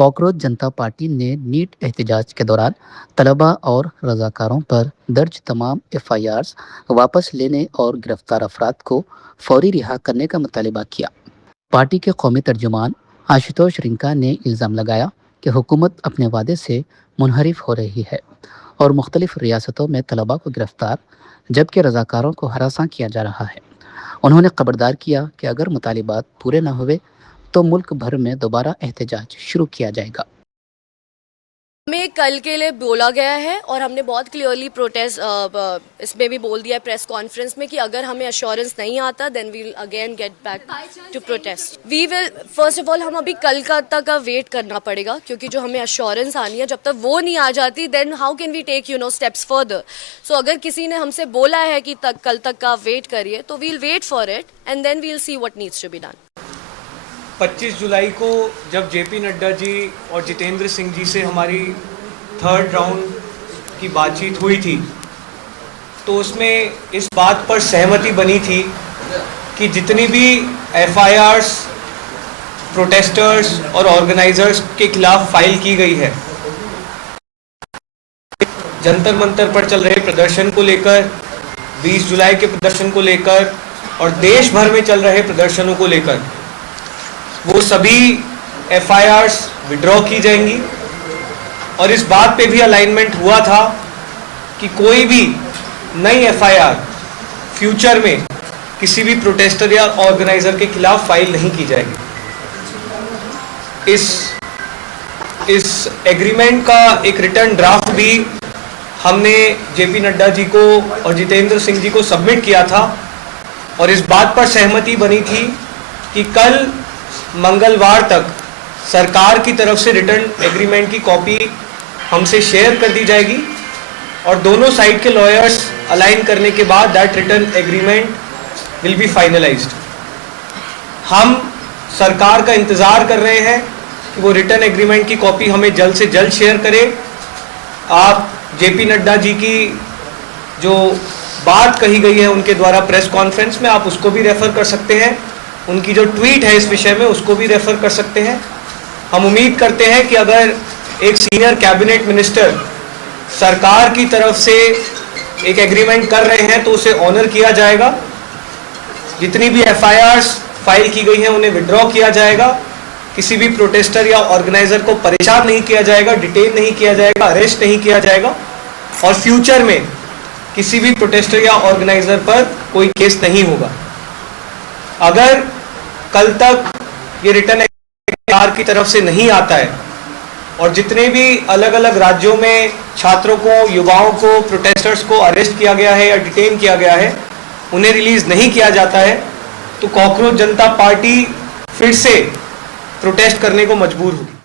Cockroach जनता party ने NEET एहतजाज के दौरान तलबा और रजाकारों पर दर्ज तमाम एफआईआर्स वापस लेने और गिरफ्तार अफराद को फौरी रिहा करने का मुतालबा किया। पार्टी के कौमी तर्जुमान आशुतोष रिंका ने इल्ज़ाम लगाया कि हुकूमत अपने वादे से मुनहरिफ हो रही है और मुख्तलिफ रियासतों में तलबा को गिरफ्तार जबकि रजाकारों को हरासा किया जा रहा है। उन्होंने खबरदार किया कि अगर मुतालिबात पूरे न हुए तो मुल्क भर में दोबारा एहतजाज शुरू किया जाएगा। हमें कल के लिए बोला गया है और हमने बहुत क्लियरली प्रोटेस्ट इसमें भी बोल दिया है प्रेस कॉन्फ्रेंस में कि अगर हमें अश्योरेंस नहीं आता then we will again get back to protest. We will first of all हम अभी कल का वेट करना पड़ेगा क्योंकि जो हमें अश्योरेंस आनी है जब तक वो नहीं आ जाती then how can we take steps further. So अगर किसी ने हमसे बोला है कि कल तक का वेट करिए तो we'll wait for it and then we'll see what needs to be done. 25 जुलाई को जब जेपी नड्डा जी और जितेंद्र सिंह जी से हमारी थर्ड राउंड की बातचीत हुई थी तो उसमें इस बात पर सहमति बनी थी कि जितनी भी एफआईआर्स प्रोटेस्टर्स और ऑर्गेनाइजर्स के खिलाफ फाइल की गई है जंतर मंतर पर चल रहे प्रदर्शन को लेकर, 20 जुलाई के प्रदर्शन को लेकर और देश भर में चल रहे प्रदर्शनों को लेकर, वो सभी एफआईआर्स विड्रॉ की जाएंगी। और इस बात पे भी अलाइनमेंट हुआ था कि कोई भी नई एफआईआर फ्यूचर में किसी भी प्रोटेस्टर या ऑर्गेनाइजर के खिलाफ फाइल नहीं की जाएगी। इस एग्रीमेंट का एक रिटर्न ड्राफ्ट भी हमने जेपी नड्डा जी को और जितेंद्र सिंह जी को सबमिट किया था और इस बात पर सहमति बनी थी कि कल मंगलवार तक सरकार की तरफ से रिटर्न एग्रीमेंट की कॉपी हमसे शेयर कर दी जाएगी और दोनों साइड के लॉयर्स अलाइन करने के बाद that return agreement will be finalised. हम सरकार का इंतज़ार कर रहे हैं कि वो रिटर्न एग्रीमेंट की कॉपी हमें जल्द से जल्द शेयर करें। आप जेपी नड्डा जी की जो बात कही गई है उनके द्वारा प्रेस कॉन्फ्रेंस में, आप उसको भी रेफ़र कर सकते हैं। उनकी जो ट्वीट है इस विषय में उसको भी रेफ़र कर सकते हैं। हम उम्मीद करते हैं कि अगर एक सीनियर कैबिनेट मिनिस्टर सरकार की तरफ से एक एग्रीमेंट कर रहे हैं तो उसे ऑनर किया जाएगा। जितनी भी एफआईआर्स फाइल की गई हैं उन्हें विड्रॉ किया जाएगा। किसी भी प्रोटेस्टर या ऑर्गेनाइजर को परेशान नहीं किया जाएगा, डिटेन नहीं किया जाएगा, अरेस्ट नहीं किया जाएगा और फ्यूचर में किसी भी प्रोटेस्टर या ऑर्गेनाइजर पर कोई केस नहीं होगा। अगर कल तक ये रिटर्न एग्रीमेंट की तरफ से नहीं आता है और जितने भी अलग अलग राज्यों में छात्रों को, युवाओं को, प्रोटेस्टर्स को अरेस्ट किया गया है या डिटेन किया गया है उन्हें रिलीज नहीं किया जाता है तो कॉकरोच जनता पार्टी फिर से प्रोटेस्ट करने को मजबूर होगी।